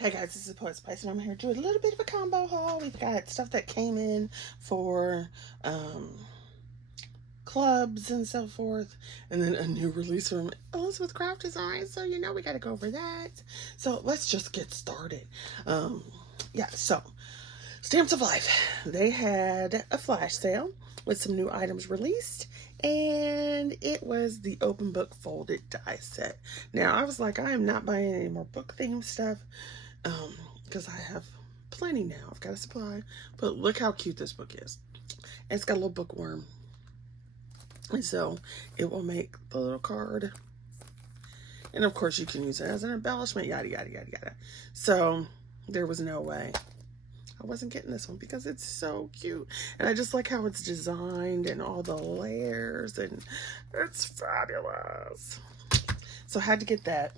Hey guys, this is Poet's Place, and I'm here to do a little bit of a combo haul. We've got stuff that came in for clubs and so forth, and then a new release from Elizabeth Craft Design. So you know we got to go over that. So let's just get started. So Stamps of Life, they had a flash sale with some new items released, and it was the open book folded die set. Now I was like, I am not buying any more book themed stuff because I have plenty now. I've got a supply, but look how cute this book is. And it's got a little bookworm, and so it will make the little card, and of course you can use it as an embellishment, yada yada yada yada. So there was no way I wasn't getting this one because it's so cute, and I just like how it's designed and all the layers, and it's fabulous. So I had to get that.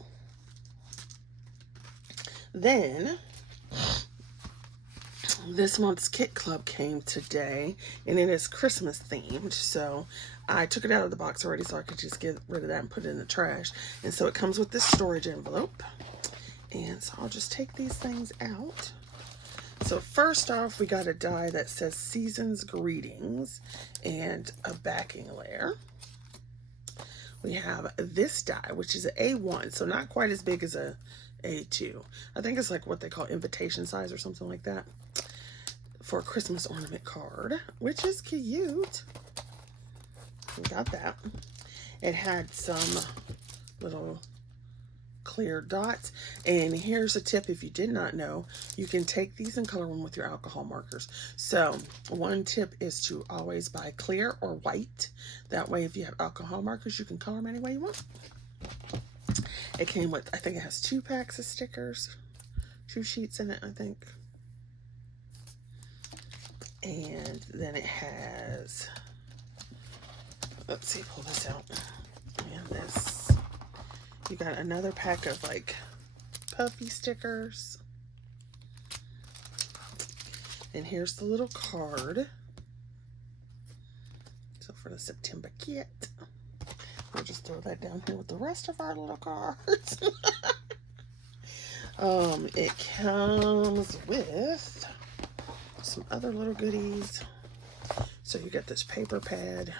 Then this month's Kit Club came today, and it is Christmas themed, so I took it out of the box already so I could just get rid of that and put it in the trash. And so it comes with this storage envelope, and so I'll just take these things out. So first off, we got a die that says Season's Greetings and a backing layer. We have this die, which is an A1, so not quite as big as a A2. I think it's like what they call invitation size or something like that, for a Christmas ornament card, which is cute. We got that. It had some little clear dots, and here's a tip if you did not know: you can take these and color them with your alcohol markers. So one tip is to always buy clear or white. That way if you have alcohol markers, you can color them any way you want. It came with, I think it has 2 packs of stickers, 2 sheets in it, I think. And then it has, let's see, pull this out. And this, you got another pack of like puffy stickers. And here's the little card. So for the September kit, we'll just throw that down here with the rest of our little cards. It comes with some other little goodies. So you get this paper pad.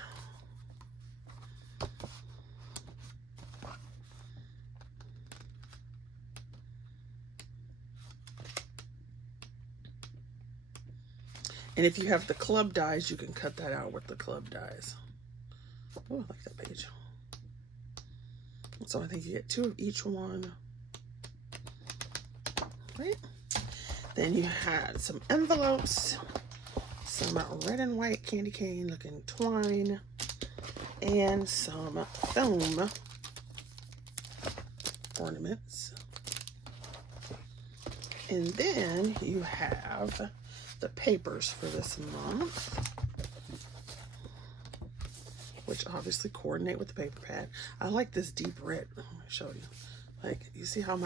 And if you have the club dies, you can cut that out with the club dies. Oh, I like that page. So I think you get 2 of each one. Right? Then you had some envelopes, some red and white candy cane looking twine, and some foam ornaments. And then you have the papers for this month, which obviously coordinate with the paper pad. I like this deep red. Let me show you. Like, you see how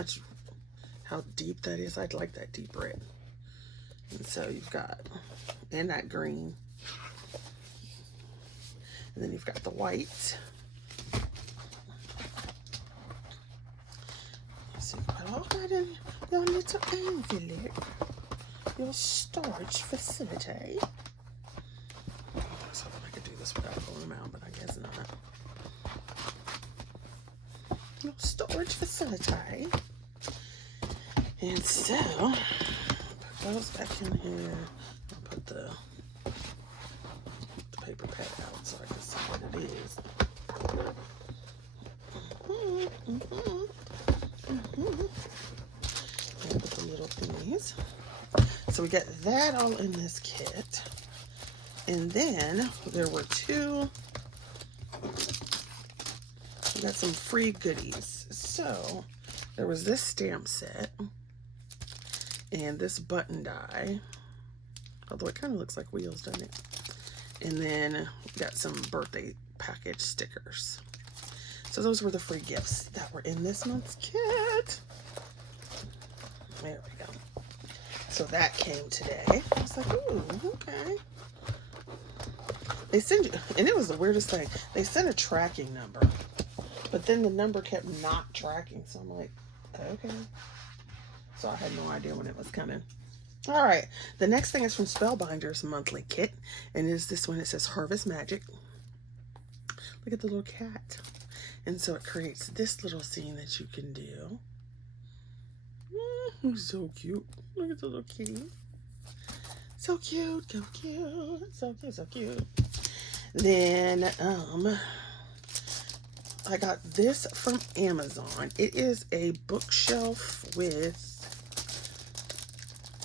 deep that is? I'd like that deep red. And so you've got, and that green. And then you've got the white. So you put all that in your little envelope, your storage facility. I was hoping I could do this without pulling them out, but I guess not. Your storage facility. And so, put those back in here. I'll put the paper pad out so I can see what it is. And put the little thingies. So we got that all in this kit. And then there were 2, we got some free goodies. So there was this stamp set and this button die, although it kind of looks like wheels, doesn't it? And then we got some birthday package stickers. So those were the free gifts that were in this month's kit. There we go. So that came today. I was like, ooh, okay. They send you, and it was the weirdest thing. They sent a tracking number, but then the number kept not tracking. So I'm like, okay. so I had no idea when it was coming. All right, the next thing is from Spellbinders monthly kit, and is this one. It says Harvest Magic. Look at the little cat. And so it creates this little scene that you can do. So cute. Look at the little kitty. So cute, so cute, so cute, so cute. Then I got this from Amazon. It is a bookshelf with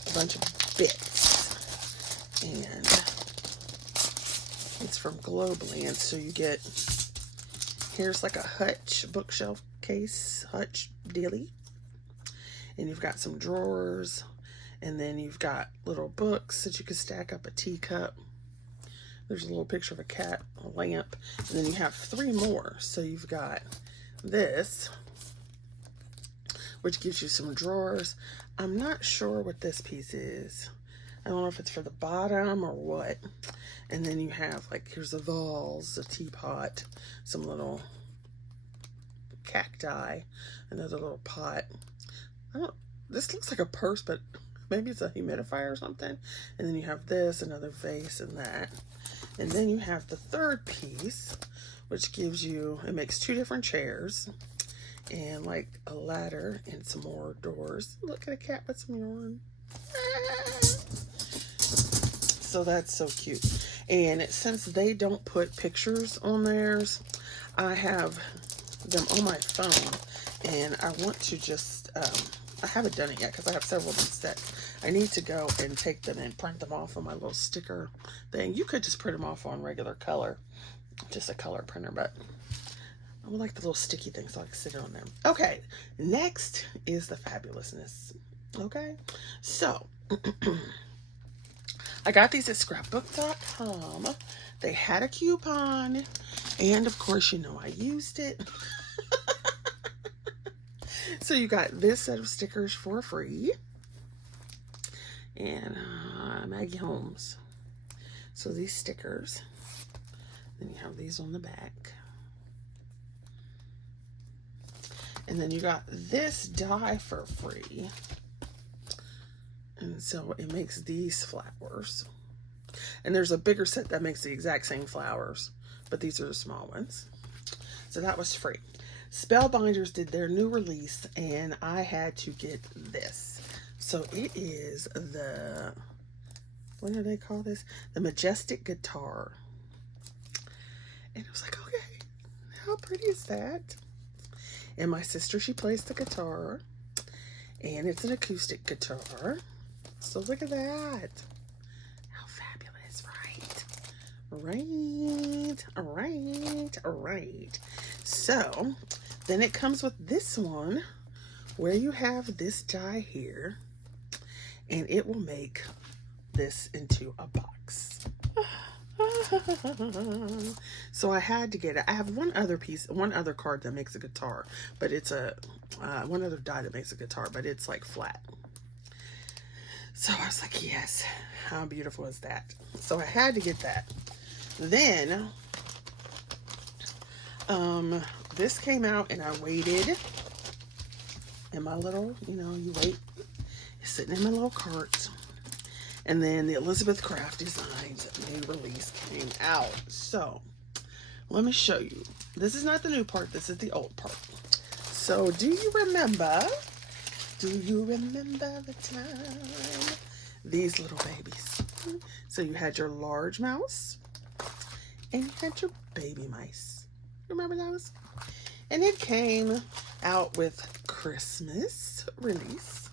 a bunch of bits, and it's from Globally. So you get, here's like a hutch bookshelf case, hutch dilly, and you've got some drawers, and then you've got little books that you can stack up, a teacup. There's a little picture of a cat, a lamp, and then you have 3 more. So you've got this, which gives you some drawers. I'm not sure what this piece is. I don't know if it's for the bottom or what. And then you have, like, here's a vase, a teapot, some little cacti, another little pot. This looks like a purse, but maybe it's a humidifier or something. And then you have this, another vase, and that. And then you have the third piece, which gives you, it makes 2 different chairs and like a ladder and some more doors. Look at a cat with some yarn. So that's so cute. And since they don't put pictures on theirs, I have them on my phone, and I want to just, I haven't done it yet because I have several of these sets. I need to go and take them and print them off on my little sticker thing. You could just print them off on regular color, just a color printer, but I would like the little sticky thing so I can sit on them. Okay, next is the fabulousness. Okay, so I got these at scrapbook.com. They had a coupon, and of course, you know, I used it. So you got this set of stickers for free. And Maggie Holmes. So these stickers. Then you have these on the back. And then you got this die for free. And so it makes these flowers. And there's a bigger set that makes the exact same flowers, but these are the small ones. So that was free. Spellbinders did their new release, and I had to get this. So it is the, what do they call this? The Majestic Guitar. And I was like, okay, how pretty is that? And my sister, she plays the guitar, and it's an acoustic guitar. So look at that. How fabulous, right? Right. So then it comes with this one, where you have this die here, and it will make this into a box. So I had to get it. I have one other piece, one other card that makes a guitar, but it's a one other die that makes a guitar, but it's like flat. So I was like, yes, how beautiful is that? So I had to get that. Then this came out, and I waited in my little, you know, you wait, it's sitting in my little cart. And then the Elizabeth Craft Designs new release came out. So let me show you. This is not the new part, this is the old part. So do you remember the time? These little babies. So you had your large mouse and you had your baby mice. Remember those? And it came out with Christmas release.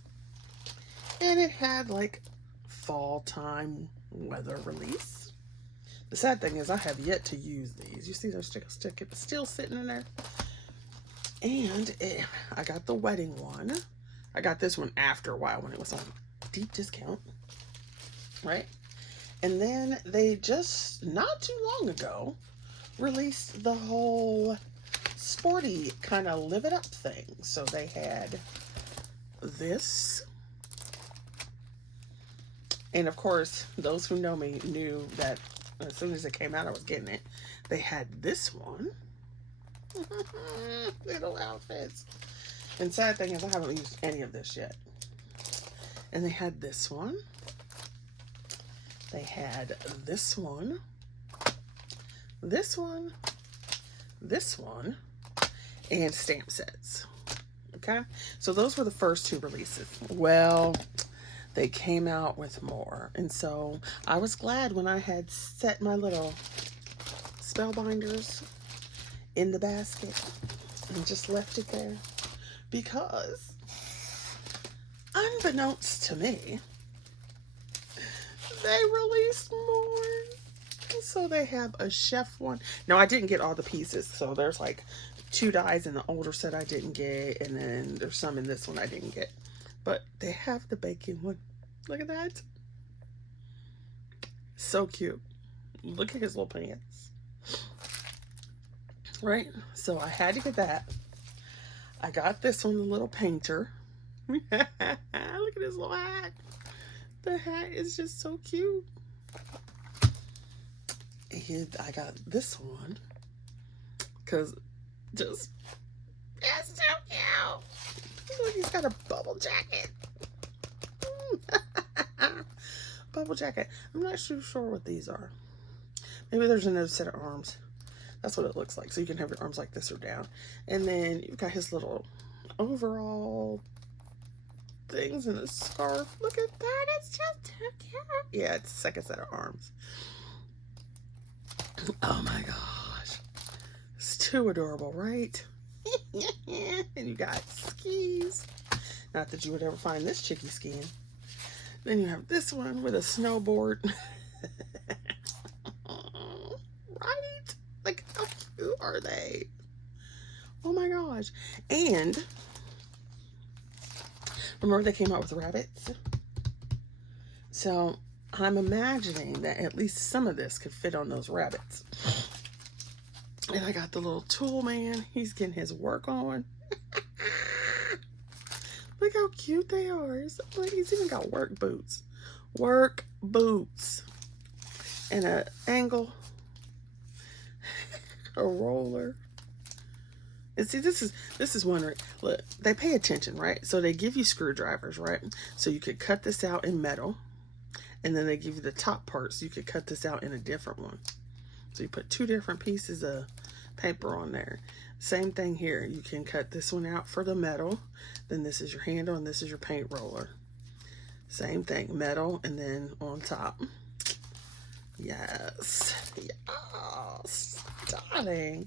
And it had like fall time weather release. The sad thing is I have yet to use these. You see those still sitting in there? And I got the wedding one. I got this one after a while when it was on deep discount. Right? And then they just, not too long ago, released the whole sporty kind of live it up thing. So they had this. And of course, those who know me knew that as soon as it came out, I was getting it. They had this one. Little outfits. And sad thing is I haven't used any of this yet. And they had this one. They had this one. This one. This one. And stamp sets. Okay, so those were the first 2 releases. Well, they came out with more, and so I was glad when I had set my little Spellbinders in the basket and just left it there, because unbeknownst to me, they released more. So they have a chef one. Now, I didn't get all the pieces, so there's like 2 dies in the older set I didn't get, and then there's some in this one I didn't get. But they have the baking one. Look at that. So cute. Look at his little pants. Right? So I had to get that. I got this one, the little painter. Look at his little hat. The hat is just so cute. And I got this one because just, that's so cute. Look, he's got a bubble jacket. Bubble jacket. I'm not too sure what these are. Maybe there's another set of arms. That's what it looks like. So you can have your arms like this or down. And then you've got his little overall things and a scarf. Look at that. It's just too cute. Yeah, it's the second set of arms. Oh my gosh. It's too adorable, right? And you got skis. Not that you would ever find this chickie skiing. Then you have this one with a snowboard. Right? Like, how cute are they? Oh my gosh. And remember they came out with rabbits? So I'm imagining that at least some of this could fit on those rabbits. And I got the little tool man. He's getting his work on. Look how cute they are. He's even got work boots. Work boots. And an angle. A roller. And see, this is one. Look, they pay attention, right? So they give you screwdrivers, right? So you could cut this out in metal. And then they give you the top part, so you could cut this out in a different one. So you put 2 different pieces of paper on there. Same thing here. You can cut this one out for the metal. Then this is your handle, and this is your paint roller. Same thing, metal, and then on top. Yes. Yes. Stunning.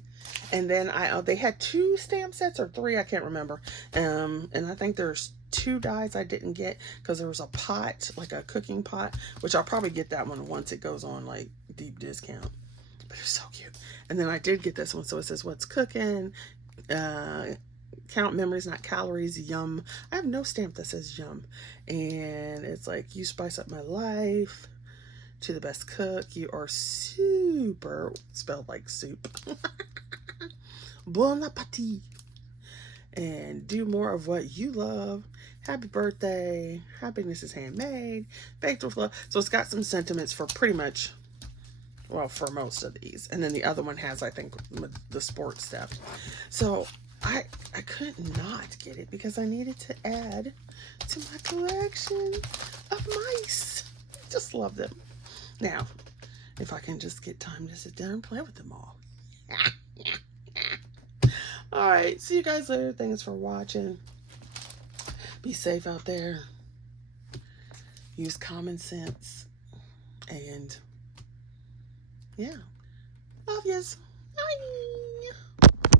And then they had 2 stamp sets or 3, I can't remember. And I think there's 2 dies I didn't get because there was a pot, like a cooking pot, which I'll probably get that one once it goes on like deep discount. But it's so cute. And then I did get this one, so it says what's cooking, count memories, not calories, yum. I have no stamp that says yum. And it's like, you spice up my life, to the best cook, you are super, spelled like soup. Bon appetit. And do more of what you love. Happy birthday. Happiness is handmade. Baked with love. So it's got some sentiments for pretty much, well, for most of these. And then the other one has, I think, the sports stuff. So I couldn't not get it because I needed to add to my collection of mice. Just love them. Now, if I can just get time to sit down and play with them all. All right, see you guys later. Thanks for watching. Be safe out there. Use common sense. And yeah, love yous. Bye.